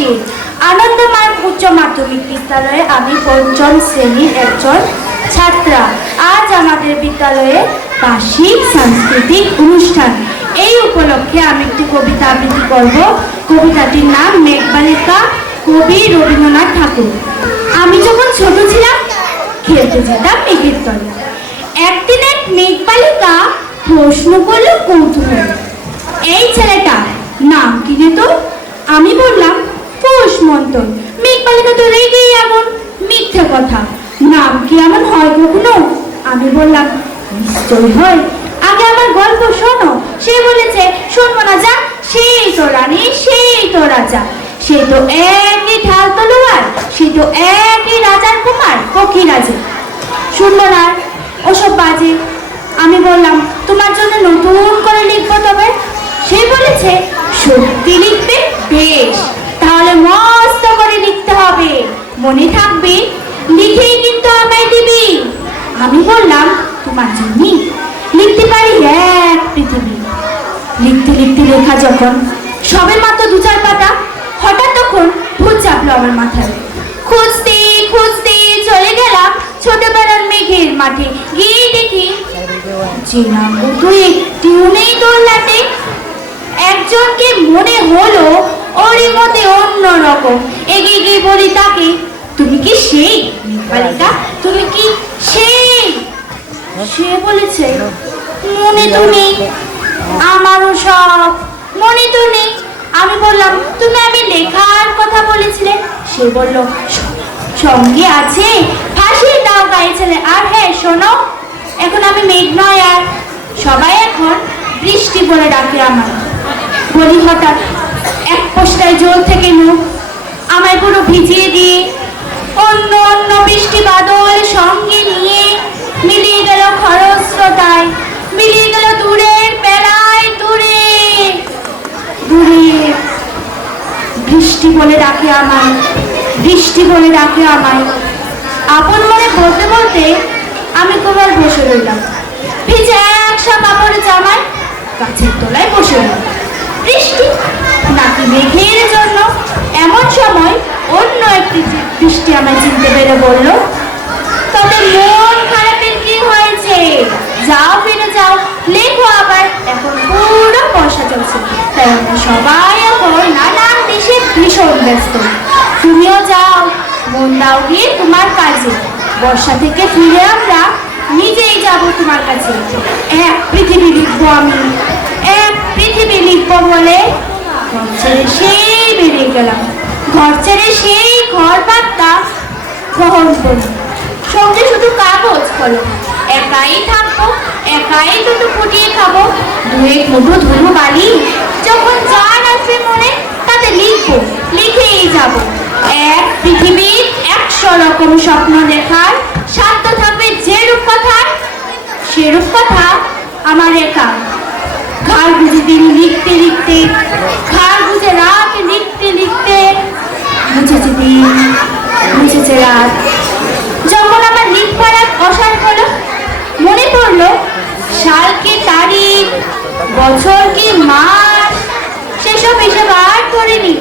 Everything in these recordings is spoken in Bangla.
শীল। আনন্দমার্গ উচ্চ মাধ্যমিক বিদ্যালয়ে আমি পঞ্চম শ্রেণীর একজন ছাত্রা। আজ আমাদের বিদ্যালয়ে বার্ষিক সাংস্কৃতিক অনুষ্ঠান। এই উপলক্ষে আমি একটি কবিতা আবৃত্তি করব। কবিতাটির নাম মেঘবালিকা, কবি রবীন্দ্রনাথ ঠাকুর। আমি যখন ছোট ছিলাম খেলতে যেতাম মেঘের তলে। একদিন এক মেঘবালিকা প্রশ্ন করল কৌতূহল, এই ছেলেটা নাম কি রে তোর? আমি বললাম পোষমন্তর। মেঘবালিকা তো রেগেই এমন, মিথ্যে কথা, নাম কি এমন হয় কখনো? আমি বললাম নিশ্চয় হয়, আগে আমার গল্প শোনো। সে বলেছে শুনবো না, যা, সেই তো রানী, সেই তো রাজা, সে তো একই ঢাল তলোয়ার, সে তো একই রাজার কুমার পক্ষীরাজে। শুনবো না ওসব বাজে। আমি বললাম তোমার জন্য নতুন করে লিখবো তবে। সে বলেছে সত্যি লিখবে? বেশ, তাহলে মস্ত করে লিখতে হবে, মনে থাকবে, লিখেই কিন্তু আমায় দিবি। আমি বললাম তোমার জন্য লিখতে পারি এক পৃথিবী। লিখতে লিখতে লেখা যখন সবে মাত্র দু চার পাতা, হঠাৎ তখন ভূত চাপলো আমার মাথায়। খুঁজতে খুঁজতে চলে গেলাম ছোটবেলার মেঘের মাঠে। গিয়ে দেখি চেনা মতো একটিও নেই দোলনাতে। একজনকে মনে হলো ওরই মতে অন্যরকম। এগিয়ে গিয়ে বলি তাকে, তুমি কি সেই মেঘবালিকা? তুমি কি সেই? সে বলেছে মনে তো নেই, আমারও সব মনে তো নেই। আমি বললাম তুমি আমি লেখার কথা বলেছিলে। সে বলল সঙ্গে আছে ফাঁসির দাও গাইছিলে। আর হ্যাঁ শোনো, এখন আমি মেঘ নয় আর, সবাই এখন বৃষ্টি বলে ডাকে আমার। বলি হঠাৎ এক পোস্টায় জল থেকে মুখ আমায় পুরো ভিজিয়ে দিয়ে অন্য অন্য বৃষ্টি বাদল সঙ্গে নিয়ে মিলিয়ে গেল খরস্রোতায়, মিলিয়ে গেল দূরের বেলায়, দূরে দূরে। বৃষ্টি বলে ডাকে আমায়, বৃষ্টি বলে ডাকে আমায়। আপন মনে বলতে বলতে আমি কোমর বসে রইলাম, ভিজে একসা কাপড়ে জামায় গাছের তলায় বসে রইলাম। বৃষ্টি নাকি মেঘের জন্য? এমন সময় অন্য একটি বৃষ্টি আমায় চিনতে পেরে বলল, তবে মন খারাপের কি হয়েছে? যাও ফিরে যাও, লেখো আবার, এখন পুরো বর্ষা চলছে, তাই আমরা সবাই এখন নানান দেশে ভীষণ ব্যস্ত। তুমিও যাও, মন দাও গিয়ে তোমার কাজে। বর্ষা থেকে ফিরে আমরা নিজেই যাব তোমার কাছে। এক পৃথিবী লিখবো আমি, এক পৃথিবী লিখবো বলে ঘর ছেড়ে সেই বেরিয়ে গেলাম। ঘর ছেড়ে সেই ঘর পাত্তা গ্রহণ করি, সঙ্গে শুধু কাগজ কলম। একাই থাকবো, একাই দুটো ফুটিয়ে খাবো, দুয়েক মুঠো ধুলো বালি। যখন যার আসবে মনে তাতে লিখবো, লিখেই যাব। এক পৃথিবীর 100 রকম স্বপ্ন দেখার সাধ্য থাকবে যে রূপকথার, সে রূপকথা আমার একা। ঘাড় বুঝে দিন লিখতে লিখতে, ঘাড় বুঝে রাত লিখতে লিখতে, বুঝেছে দিন, বুঝেছে রাত। যখন আমার লিখবার এক অসার হলো, মনে পড়লো সাল কি তারিখ, বছর কি মাস, সেসব হিসেব আর করিনি।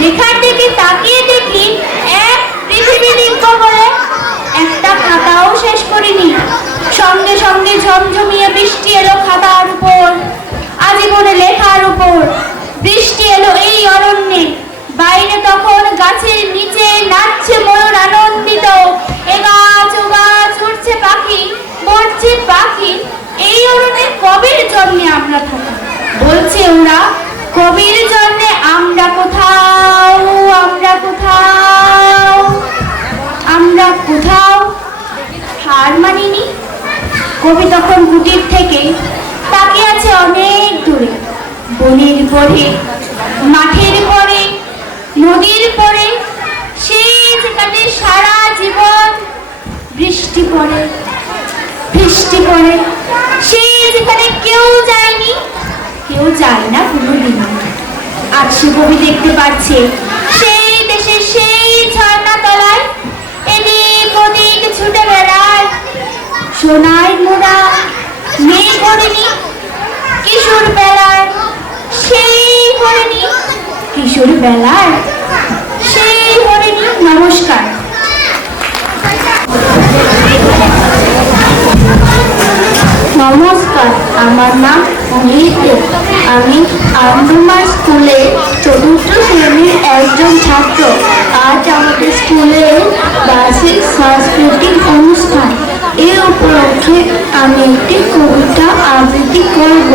লেখার দিকে তাকিয়ে দেখি এক পৃথিবী লিখবো বলে একটা খাতাও শেষ করিনি। সঙ্গে সঙ্গে ঝমঝমিয়ে বৃষ্টি এলো খাতার উপর, আজীবনে লেখার উপর। বৃষ্টি এলো এই অরণ্যে, বাইরে তখন গাছের নিচে নাচছে ময়ূর আনন্দিত। এ গাছ ও গাছ, উড়ছে পাখি, মরছে পাখি। এই অরণ্যে কবির জন্যে আমরা থাকি, বলছে ওরা, কবির জন্যে আমরা কোথাও, আমরা কোথাও, আমরা কোথাও হার মানিনি। কবি তখন কুটির থেকে তাকিয়ে আছে অনেক দূরে, বনের পরে, মাঠের পরে, নদীর পরে, সেই যেখানে সারা জীবন বৃষ্টি পড়ে, বৃষ্টি পড়ে, সেই যেখানে কেউ যায়নি, কেউ যায় না কোনোদিন। আজ সে কবি দেখতে পাচ্ছে সেই দেশে সেই ঝর্ণা তলায় এদিক ওদিক ছুটে বেড়ায় সোনায় মোড়া মেয়ে করেনি কিশোর বেলার, সেই করেনি কিশোর বেলার সেই হরিণী নমস্কার। নমস্কার, আমার নাম অমিত দে। আমি আন্দুমার স্কুলে চতুর্থ শ্রেণীর একজন ছাত্র। আজ আমাদের স্কুলে বার্ষিক সাংস্কৃতিক অনুষ্ঠান। এই উপলক্ষে আমি একটি কবিতা আবৃত্তি করব।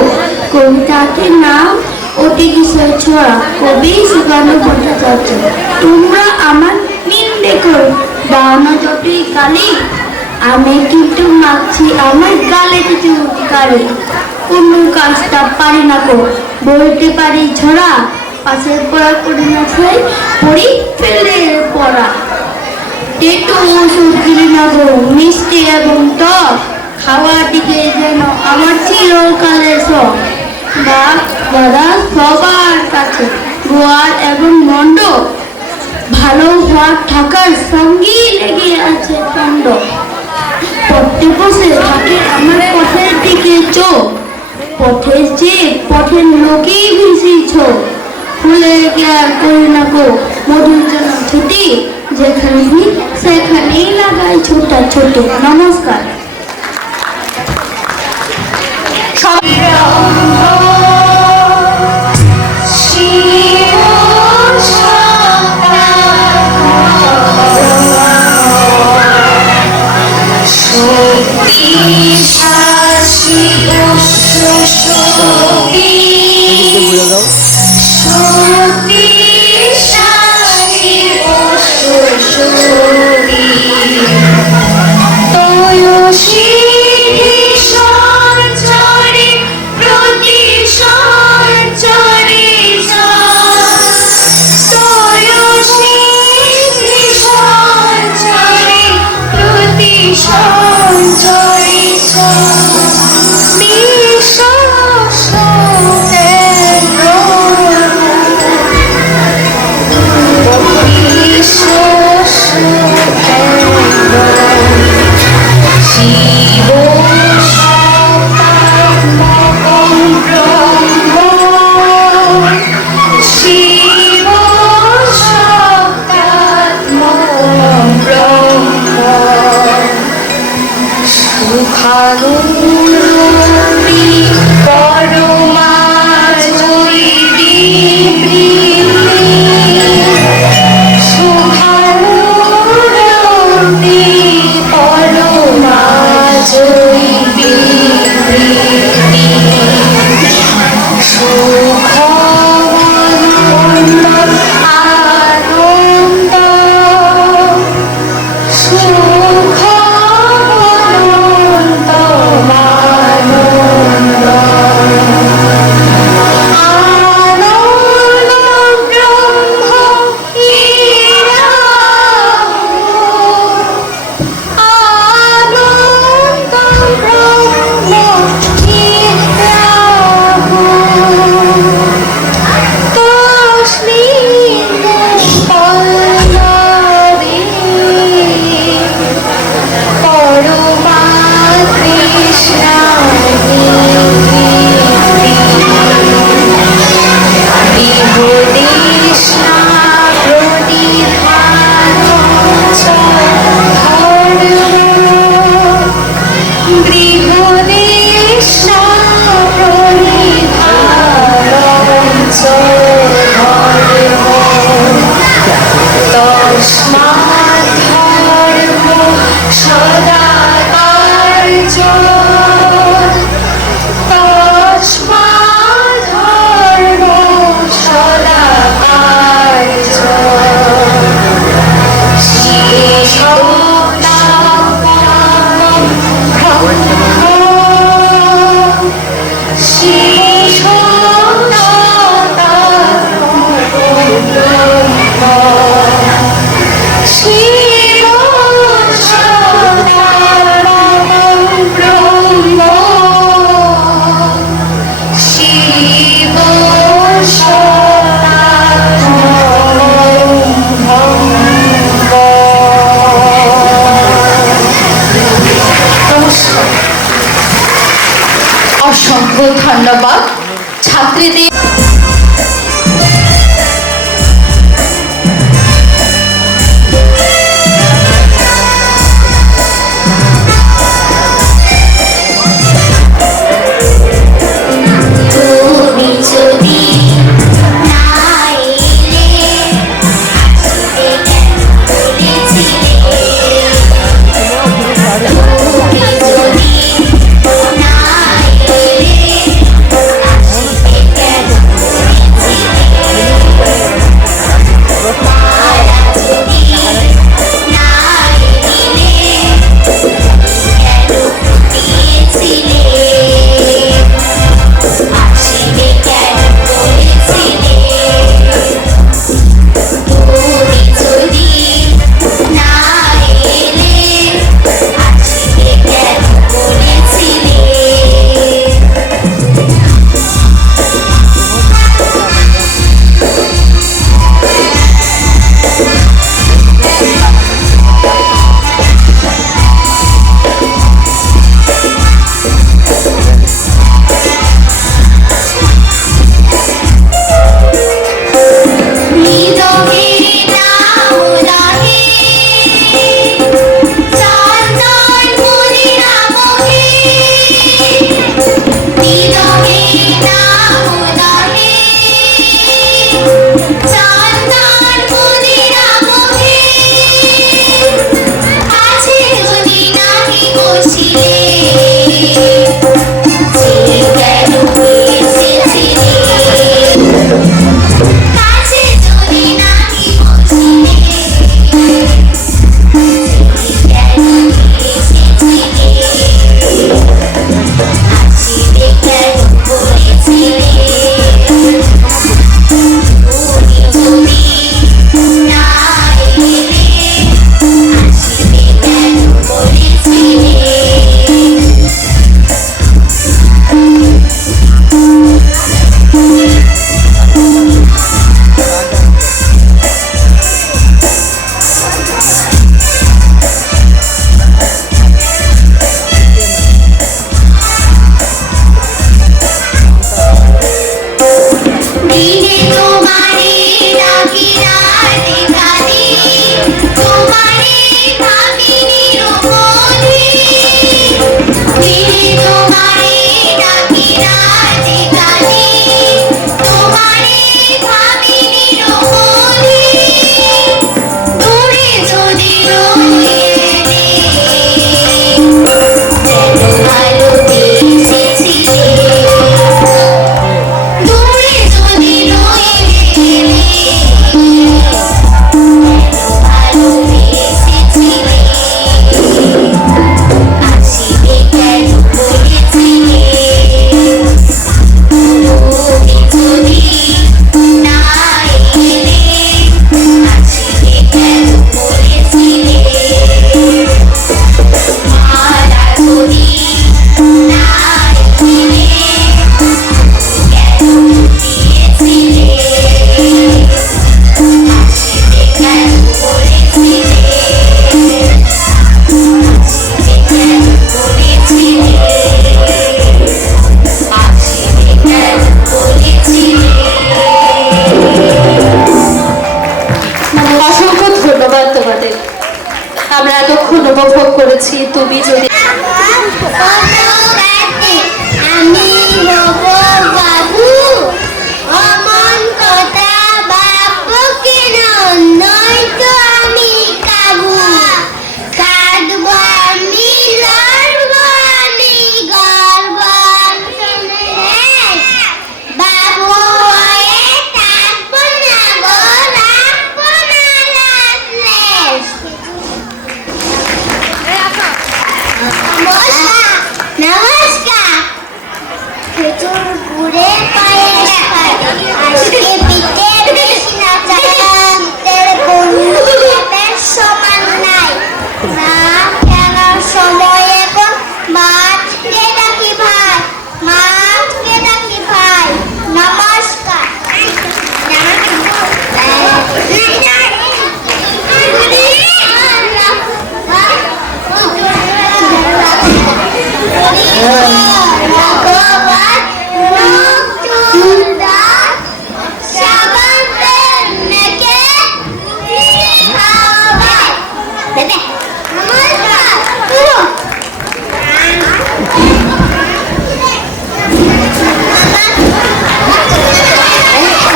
কবিতাটির নাম অতি কিশোর ছড়া, কবি সুকান্ত ভট্টাচার্য। তোমরা আমার নিন্দে করো, বানা যতই গালি, আমি কিন্তু মাখছি আমার গালে কিছু গালি। কোনো কাজটা পারি না গো, বলতে পারি ছড়া, পাশের পড়া করি না ছাই, পড়ি ফেলে পড়া। একটু ওষুধ দিলি না গো, মিষ্টি এবং টক, খাওয়ার দিকে যেন আমার চিরকালের শখ। দাদা সবার কাছে গোয়াল এবং মন্ড, ভালো হওয়ার থাকার সঙ্গী লেগে আছে দণ্ড। পথে বসে থাকে আমার পথের দিকে চোখ, পথের চেয়ে পথের লোকেই বেশি ছোট। ফুলে আর করি না গো মধুর জন্য ছুটি, যেখানে সেখানেই লাগাই ছোট ছোট। নমস্কার। অসংখ্য ধন্যবাদ ছাত্রীদের। খেজুর গুড়ে পায়েস খায় আজকে পিঠে বেশি না চায় শীতের বন্ধু দেবের সমান নাই না খেলার সময় এখন মাঠকে ডাকি ভাই মাঠকে ডাকি ভাই নমস্কার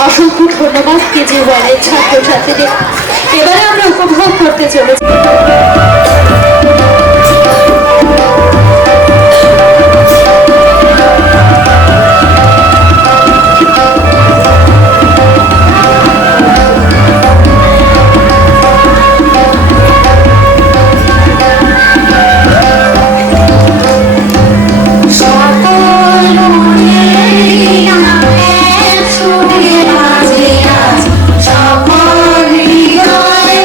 অসংখ্য ধন্যবাদ কেজি ওয়ানের ছাত্রছাত্রীদের। এবারে আমরা উপভোগ করতে চলেছি সকল হৃদয়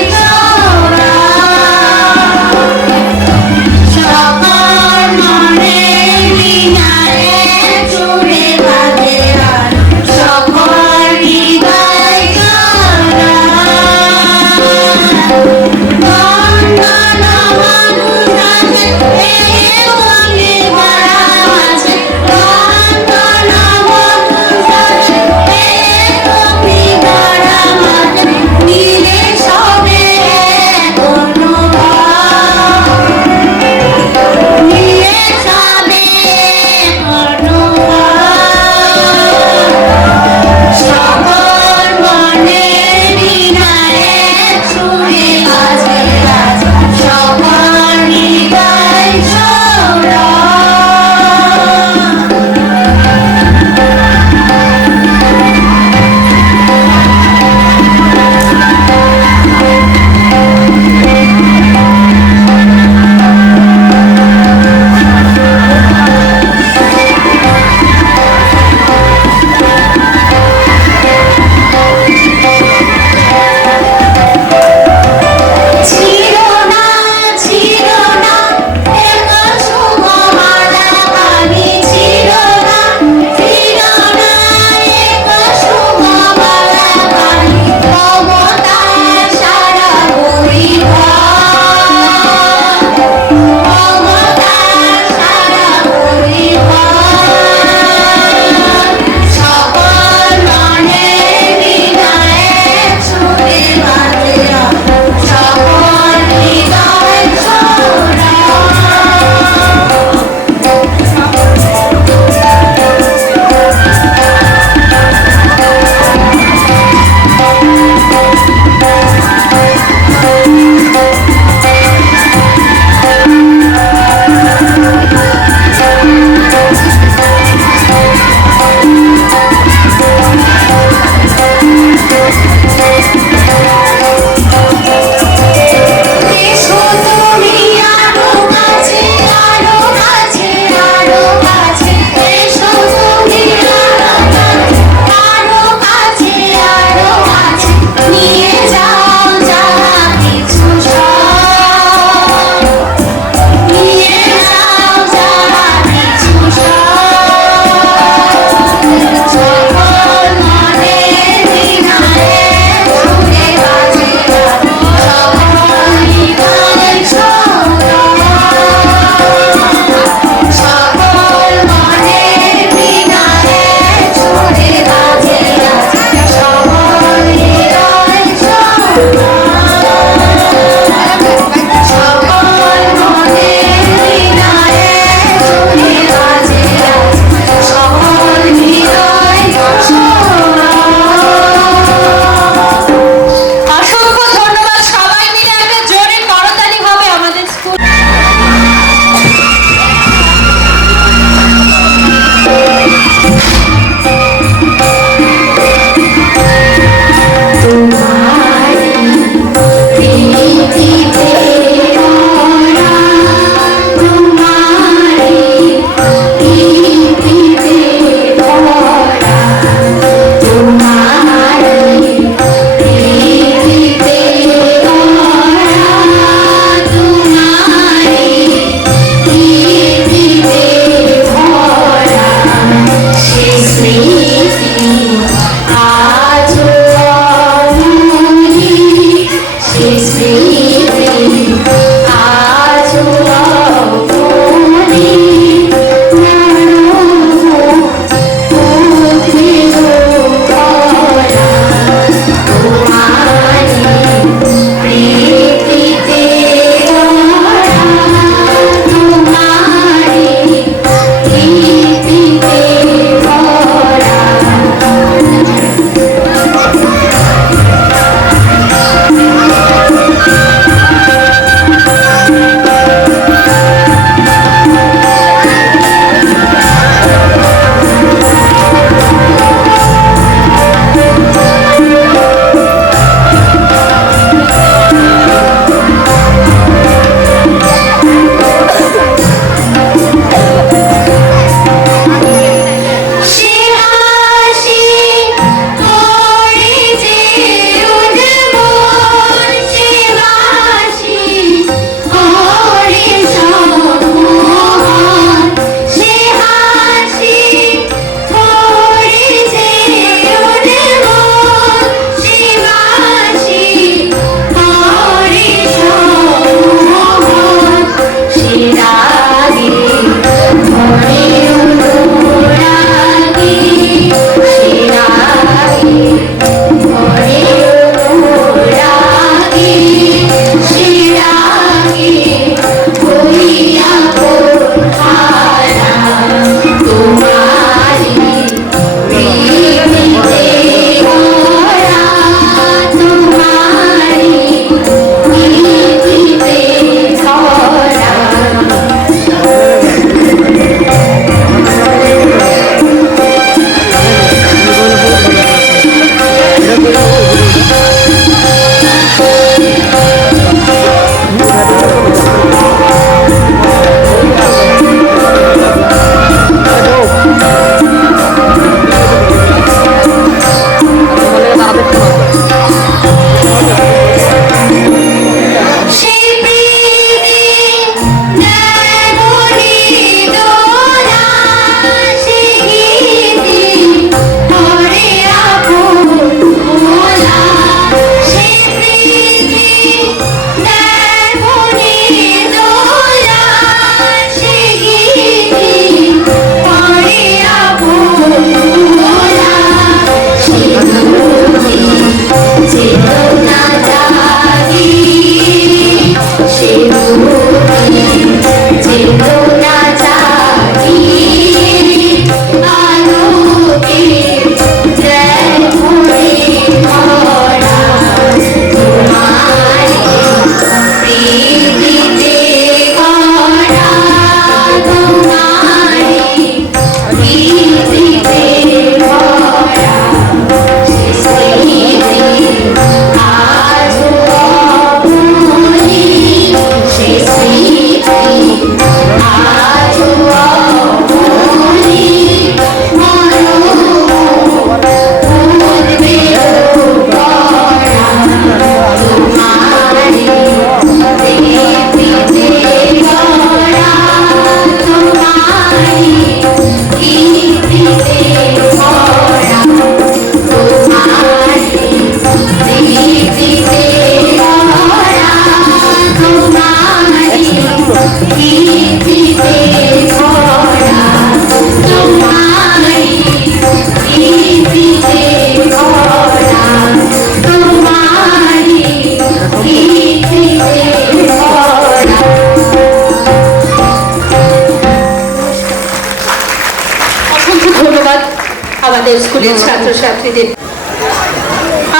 আমাদের স্কুলের ছাত্রছাত্রীদের।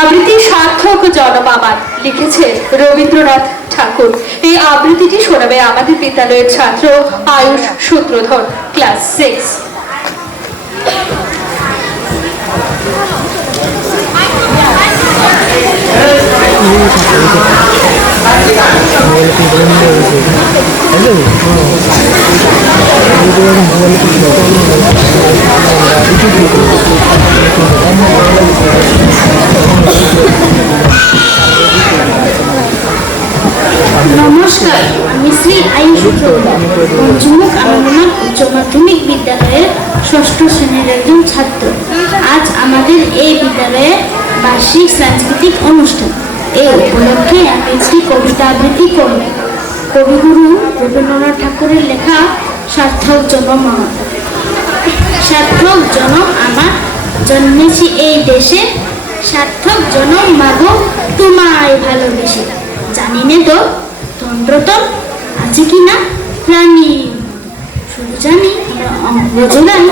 আবৃত্তি সার্থক জনবামান লিখেছে রবীন্দ্রনাথ ঠাকুর। এই আবৃত্তিটি শোনাবে আমাদের বিদ্যালয়ের ছাত্র আয়ুষ সূত্রধর, ক্লাস 6। নমস্কার, আমি শ্রী আয়ুষ চৌধুরী, পঞ্চমুখ আনন্দনাথ উচ্চ মাধ্যমিক বিদ্যালয়ের 6ষ্ঠ শ্রেণীর একজন ছাত্র। আজ আমাদের এই বিদ্যালয়ে বার্ষিক সাংস্কৃতিক অনুষ্ঠান। এই উপলক্ষে আমি একটি কবিতা আবৃত্তি করব। কবিগুরু রবীন্দ্রনাথ ঠাকুরের লেখা সার্থক জনম আমার। সার্থক জনম আমার, জন্মেছি এই দেশে, সার্থক জনম মাগো তোমায় ভালোবেসে। জানি নে তো তন্ত্রতম আছে কিনা প্রাণী, শুধু জানি অঙ্গজোড়াই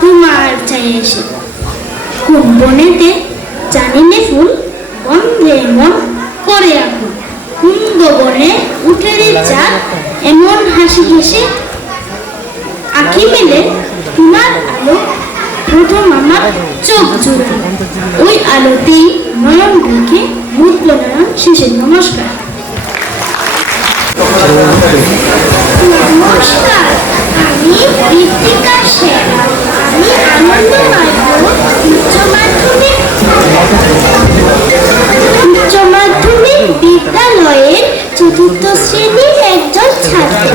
তোমার চাই এসে। কোন বনেতে জানি নে ফুল, গন্ধে মন করে এখন। কুন্দ বনে উঠে রে চাঁদ, এমন হাসি হেসে। আঁখি মেলে তোমার আলো প্রথম আমার চোখ জুড়ে, ওই আলোতেই নয়ন রেখে মুদ্র নয়ন শেষে। নমস্কার। নমস্কার, আমি ঋতিকা সেন। আমি আনন্দমার্গ উচ্চ মাধ্যমিক বিদ্যালয়ের 4র্থ শ্রেণীর একজন ছাত্র।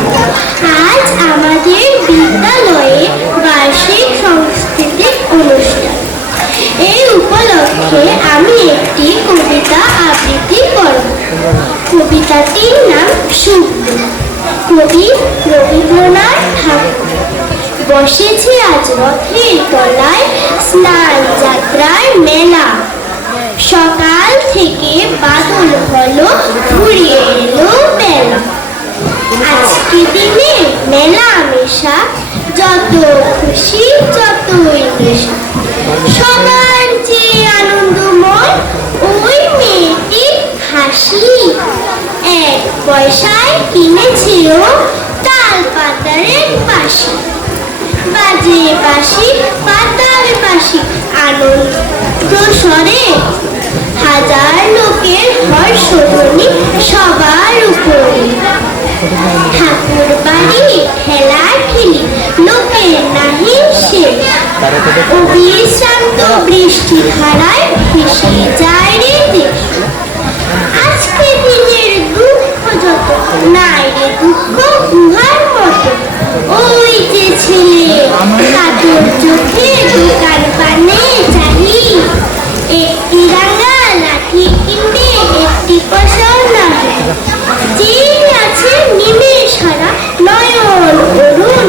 আজ আমাদের বিদ্যালয়ে বার্ষিক সাংস্কৃতিক অনুষ্ঠান। এই উপলক্ষে আমি একটি কবিতা আবৃত্তি করব। কবিতাটির নাম সুখদেব। কবি রবীন্দ্রনাথ ঠাকুর। বসেছে আজ রথের তলায়, স্নান যাত্রার মেলা। সকাল থেকে বাদল হলো, ঘুরিয়ে এলো বেলা। আজকে দিনে মেলা মেশা, যত খুশি যতই নেশা। সবার যে আনন্দময়, ওই মেয়েটির হাসি। 1 পয়সায় কিনেছে ও তাল পাতারের বাঁশি। বাজে বাঁশি পাতাল বাঁশি, আনন্দ স্বরে। হাজার লোকের হর্ষধ্বনি সবার উপরে। ঠাকুর বাড়ি খেলা খেলি, লোকের নাহি শেষ। অবিশ্রান্ত বৃষ্টি ধারায় ভেসে যায় রে দেশ। আজকে দিনের দুঃখ যত, নাই রে দুঃখ গুহার মতো। ওই যে ছেলে কাতর চোখে দোকান পানে চাহি, একটি রাঙা লাঠি কিনবে, একটি পয়সাও নাহি। যে আছে নিমেষ হারা নয়ন অরুণ,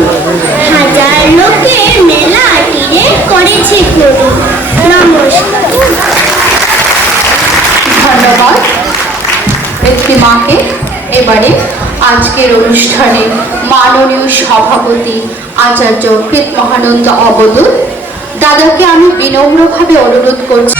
হাজার লোকের মেলা তীরে করেছে করুণ। নমস্কার। ধন্যবাদ একটি মাকে। এবারে আজকের অনুষ্ঠানে মাননীয় সভাপতি আচার্য কৃত মহানন্দ অবদূত দাদাকে আমি বিনম্রভাবে অনুরোধ করছি।